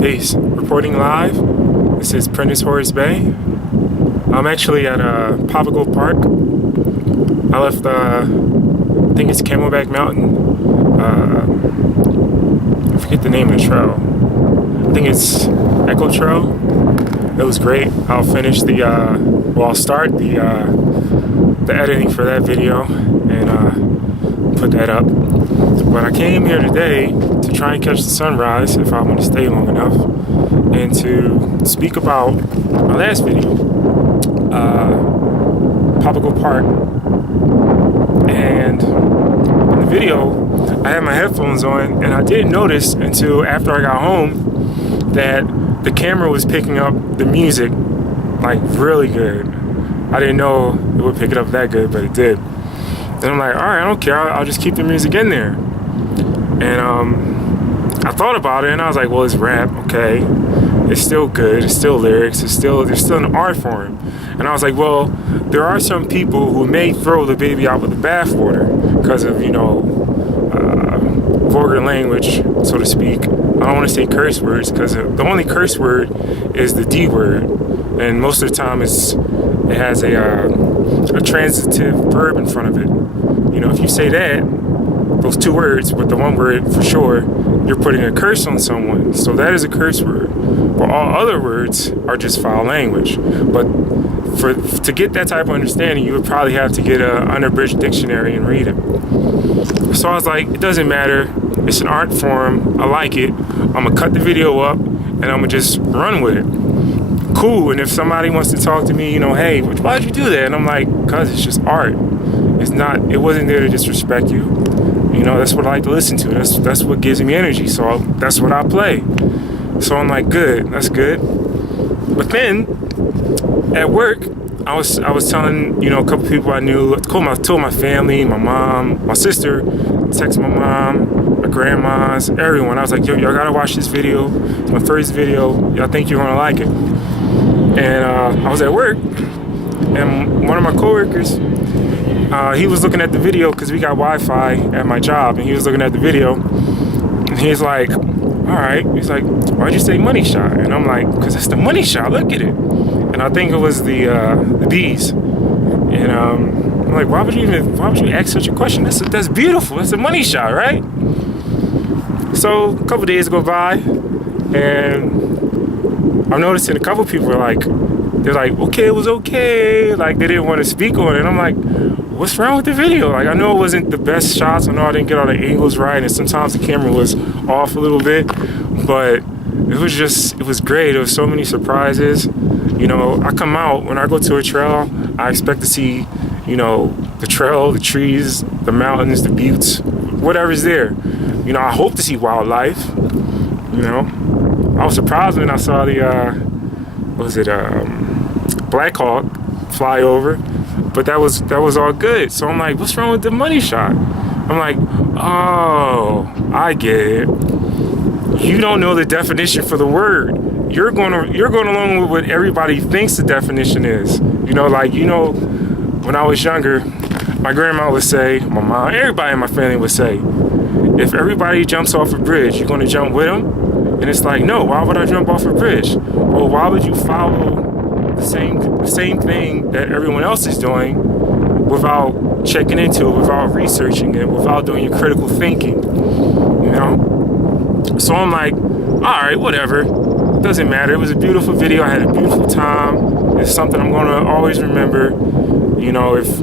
Peace. Reporting live. This is Prentice Horace Bay. I'm actually at Papago Park. I left, I think it's Camelback Mountain. I forget the name of the trail. I think it's Echo Trail. It was great. I'll finish the, I'll start the editing for that video and put that up. But I came here today to try and catch the sunrise if I want to stay long enough, and to speak about my last video, Papago Park. And in the video, I had my headphones on, and I didn't notice until after I got home that the camera was picking up the music like really good. I didn't know it would pick it up that good, but it did. And I'm like, all right, I don't care. I'll just keep the music in there. And I thought about it, and I was like, well, it's rap, okay. It's still good. It's still lyrics. There's still an art form. And I was like, well, there are some people who may throw the baby out with the bathwater because of, vulgar language, so to speak. I don't want to say curse words because the only curse word is the D word, and most of the time it has a transitive verb in front of it. If you say that, those two words with the one word for sure, you're putting a curse on someone. So that is a curse word. But all other words are just foul language. But to get that type of understanding, you would probably have to get an unabridged dictionary and read it. So I was like, it doesn't matter. It's an art form. I like it. I'm gonna cut the video up and I'm gonna just run with it. Cool. And if somebody wants to talk to me, hey, why'd you do that? And I'm like, cause it's just art. It wasn't there to disrespect you. That's what I like to listen to. That's what gives me energy. So that's what I play. So I'm like, good, that's good. But then at work, I was telling, a couple people I knew, told my family, my mom, my sister, text my mom, my grandmas, everyone. I was like, yo, y'all gotta watch this video. It's my first video. Y'all think you're gonna like it. And I was at work, and one of my coworkers, he was looking at the video because we got Wi-Fi at my job, and he was looking at the video, and he's like, all right. He's like, why'd you say money shot? And I'm like, because it's the money shot. Look at it. And I think it was the bees. And I'm like, why would you ask such a question? That's beautiful. That's a money shot, right? So a couple days go by, and I'm noticing a couple people they're like, okay, it was okay. Like, they didn't want to speak on it. And I'm like, what's wrong with the video? Like, I know it wasn't the best shots. I know I didn't get all the angles right, and sometimes the camera was off a little bit, but it was great. There was so many surprises. I come out, when I go to a trail, I expect to see, the trail, the trees, the mountains, the buttes, whatever's there. I hope to see wildlife. I was surprised when I saw the, Black Hawk fly over, but that was all good. So I'm like, what's wrong with the money shot? I'm like, oh, I get it. You don't know the definition for the word. You're going along with what everybody thinks the definition is. When I was younger, my grandma would say, my mom, everybody in my family would say, if everybody jumps off a bridge, you're going to jump with them? And it's like, no, why would I jump off a bridge? Or why would you follow the same thing that everyone else is doing without checking into it, without researching it, without doing your critical thinking? So I'm like, all right, whatever. It doesn't matter. It was a beautiful video. I had a beautiful time. It's something I'm gonna always remember. If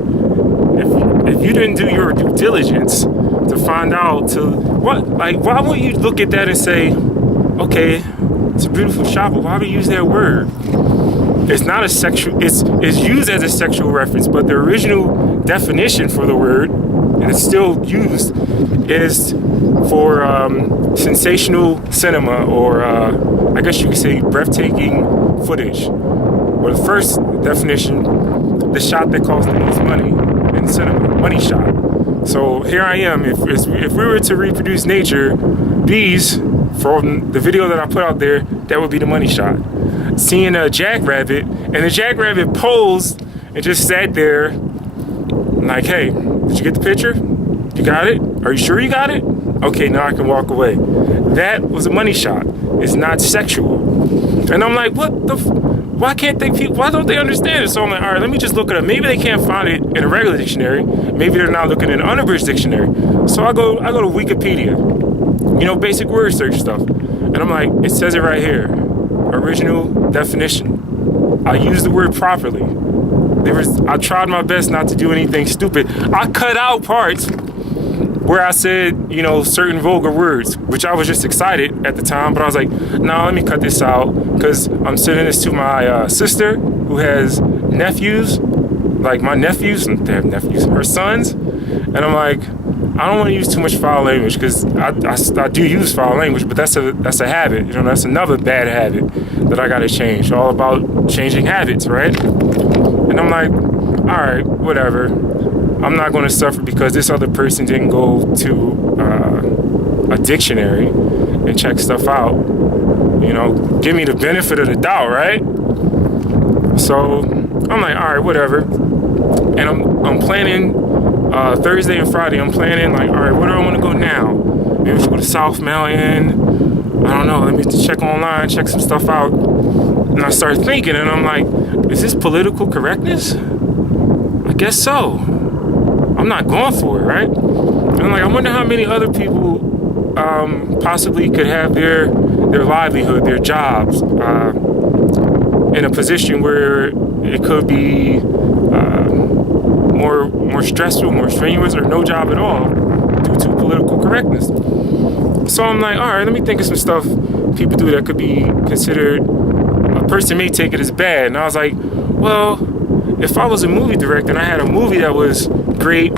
you didn't do your due diligence to find out why would you look at that and say, okay, it's a beautiful shot, but why would you use that word? It's not a sexual, it's used as a sexual reference, but the original definition for the word, and it's still used, is for sensational cinema, or I guess you could say breathtaking footage. Or the first definition, the shot that costs the most money in cinema, money shot. So here I am, if we were to reproduce nature, bees, from the video that I put out there, that would be the money shot. Seeing a jackrabbit, and the jackrabbit posed and just sat there like, hey, did you get the picture? You got it? Are you sure you got it? Okay, now I can walk away. That was a money shot. is not sexual. And I'm like, why don't they understand it? So I'm like, all right, let me just look it up. Maybe they can't find it in a regular dictionary. Maybe they're not looking in an unabridged dictionary. So I go to Wikipedia, basic word search stuff. And I'm like, it says it right here. Original definition. I used the word properly. I tried my best not to do anything stupid. I cut out parts where I said, certain vulgar words, which I was just excited at the time, but I was like, no, let me cut this out, because I'm sending this to my sister, who has nephews, like my nephews, they have nephews, her sons, and I'm like, I don't want to use too much foul language, because I do use foul language, but that's a habit, that's another bad habit that I got to change, all about changing habits, right? And I'm like, all right, whatever. I'm not going to suffer because this other person didn't go to a dictionary and check stuff out. Give me the benefit of the doubt, right? So I'm like, all right, whatever. And I'm planning Thursday and Friday. I'm planning like, all right, where do I want to go now? Maybe we should go to South Mountain. I don't know. Let me check online, check some stuff out. And I start thinking, and I'm like, is this political correctness? I guess so. I'm not going for it, right? And I'm like, I wonder how many other people possibly could have their livelihood, their jobs, in a position where it could be more stressful, more strenuous, or no job at all due to political correctness. So I'm like, all right, let me think of some stuff people do that could be considered, a person may take it as bad. And I was like, well, if I was a movie director and I had a movie that was great,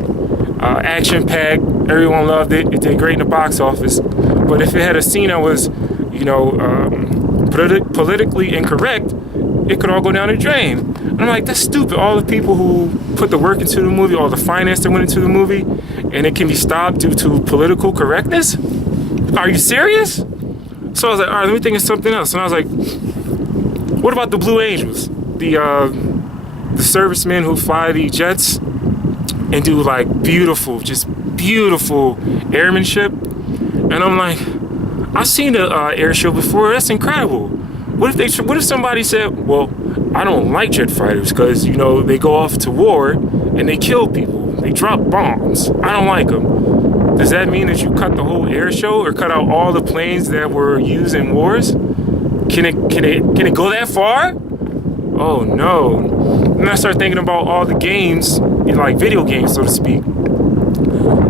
action-packed, everyone loved it, it did great in the box office, but if it had a scene that was, politically incorrect, it could all go down the drain. And I'm like, that's stupid. All the people who put the work into the movie, all the finance that went into the movie, and it can be stopped due to political correctness? Are you serious? So I was like, all right, let me think of something else. And I was like, what about the Blue Angels? The servicemen who fly the jets and do like beautiful airmanship. And I'm like, I've seen the air show before. That's incredible. What if somebody said, well, I don't like jet fighters because, they go off to war and they kill people. They drop bombs. I don't like them. Does that mean that you cut the whole air show or cut out all the planes that were used in wars? Can it go that far? Oh no. And I start thinking about all the games, like video games, so to speak.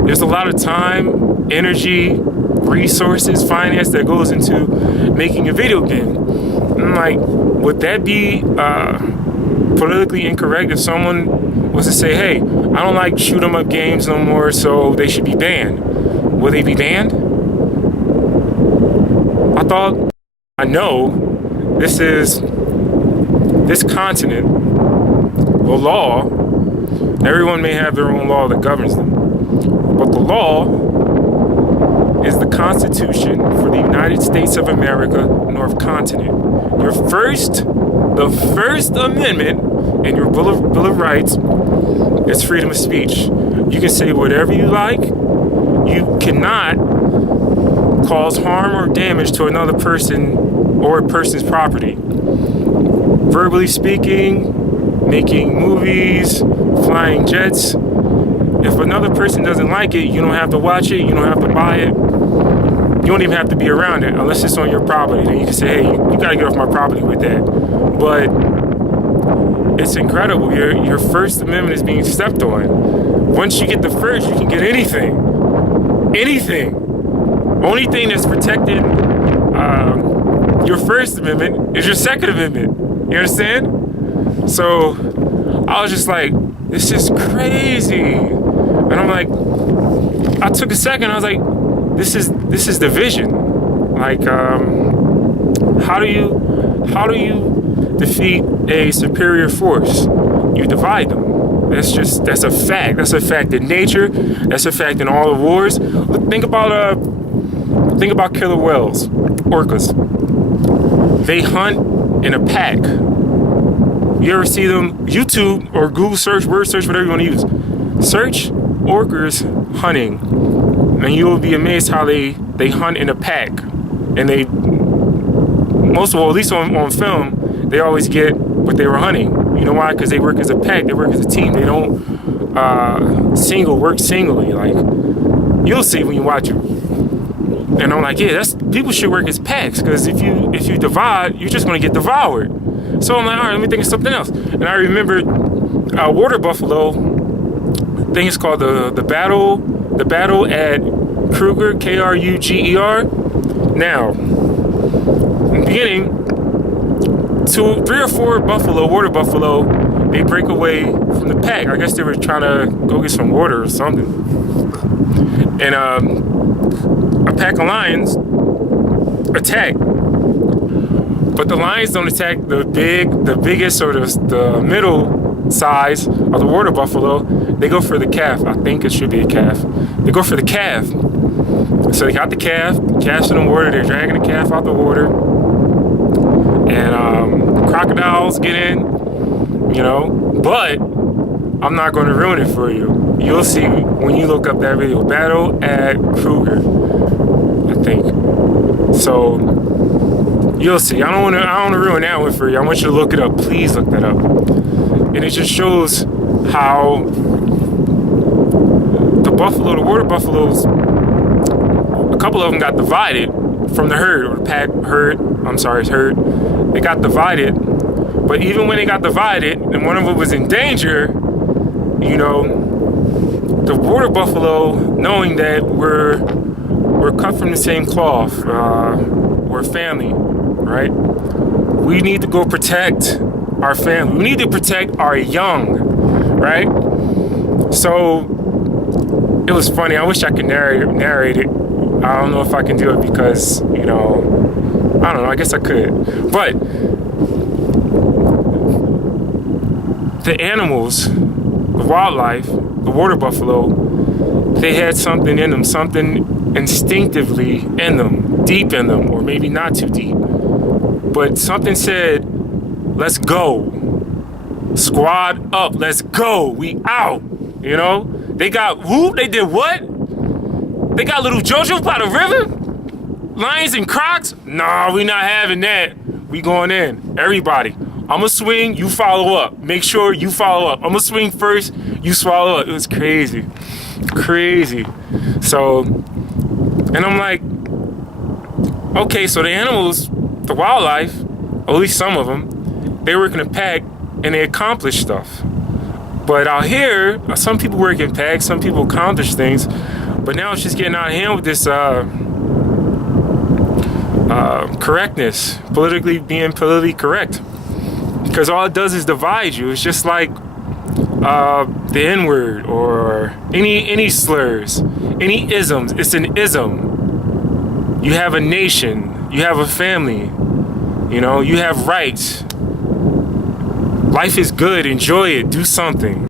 There's a lot of time, energy, resources, finance that goes into making a video game. And I'm like, would that be politically incorrect if someone was to say, hey, I don't like shoot 'em up games no more, so they should be banned? Will they be banned? I know this continent, the law, everyone may have their own law that governs them, but the law is the Constitution for the United States of America, North Continent. The First Amendment in your Bill of Rights is freedom of speech. You can say whatever you like. You cannot cause harm or damage to another person or a person's property. Verbally speaking, making movies, flying jets. If another person doesn't like it, you don't have to watch it, you don't have to buy it. You don't even have to be around it unless it's on your property. Then you can say, hey, you gotta get off my property with that. But it's incredible. Your First Amendment is being stepped on. Once you get the first, you can get anything. Anything. Only thing that's protected your First Amendment is your Second Amendment. You understand? So I was just like, this is crazy. And I'm like, I took a second. I was like, this is division. Like, how do you defeat a superior force? You divide them. That's a fact. That's a fact in nature. That's a fact in all the wars. Think about killer whales, orcas. They hunt in a pack. You ever see them? YouTube or Google search, word search, whatever you want to use. Search orcas hunting, and you will be amazed how they hunt in a pack, and they most of all, at least on film, they always get what they were hunting. You know why? Because they work as a pack, they work as a team. They don't work singly. Like, you'll see when you watch it. And I'm like, yeah, people should work as packs, because if you divide, you're just gonna get devoured. So I'm like, all right, let me think of something else. And I remember water buffalo. I think it's called the battle at Kruger, Kruger. Now, in the beginning, 3 or 4 water buffalo, they break away from the pack. I guess they were trying to go get some water or something. And a pack of lions attack. But the lions don't attack the biggest or the middle size of the water buffalo. They go for the calf. I think it should be a calf. They go for the calf. So they got the calf's in the water. They're dragging the calf out the water. And crocodiles get in, you know. But I'm not going to ruin it for you. You'll see when you look up that video. Battle at Kruger, I think. So you'll see. I don't want to ruin that one for you. I want you to look it up. Please look that up. And it just shows how the water buffaloes, a couple of them got divided from the herd, or the pack herd. Herd. They got divided. But even when they got divided, and one of them was in danger, you know, the water buffalo, knowing that we're cut from the same cloth, we're family, right? We need to go protect our family. We need to protect our young, right? So it was funny. I wish I could narrate it. I don't know if I can do it because, you know, I don't know. I guess I could. But the animals, the wildlife, the water buffalo, they had something in them, something instinctively in them, deep in them, or maybe not too deep. But something said, let's go. Squad up, let's go. We out. You know? They got who? They did what? They got little JoJo by the river? Lions and crocs? Nah, we not having that. We going in. Everybody. I'ma swing, you follow up. Make sure you follow up. I'ma swing first, you swallow up. It was crazy. Crazy. So, and I'm like, okay, so the animals, the wildlife, at least some of them, they work in a pack and they accomplish stuff. But out here, some people work in packs, some people accomplish things, but now it's just getting out of hand with this correctness, being politically correct. Because all it does is divide you. It's just like the N-word or any slurs, any isms. It's an ism. You have a nation. You have a family. You know, you have rights. Life is good. Enjoy it. Do something.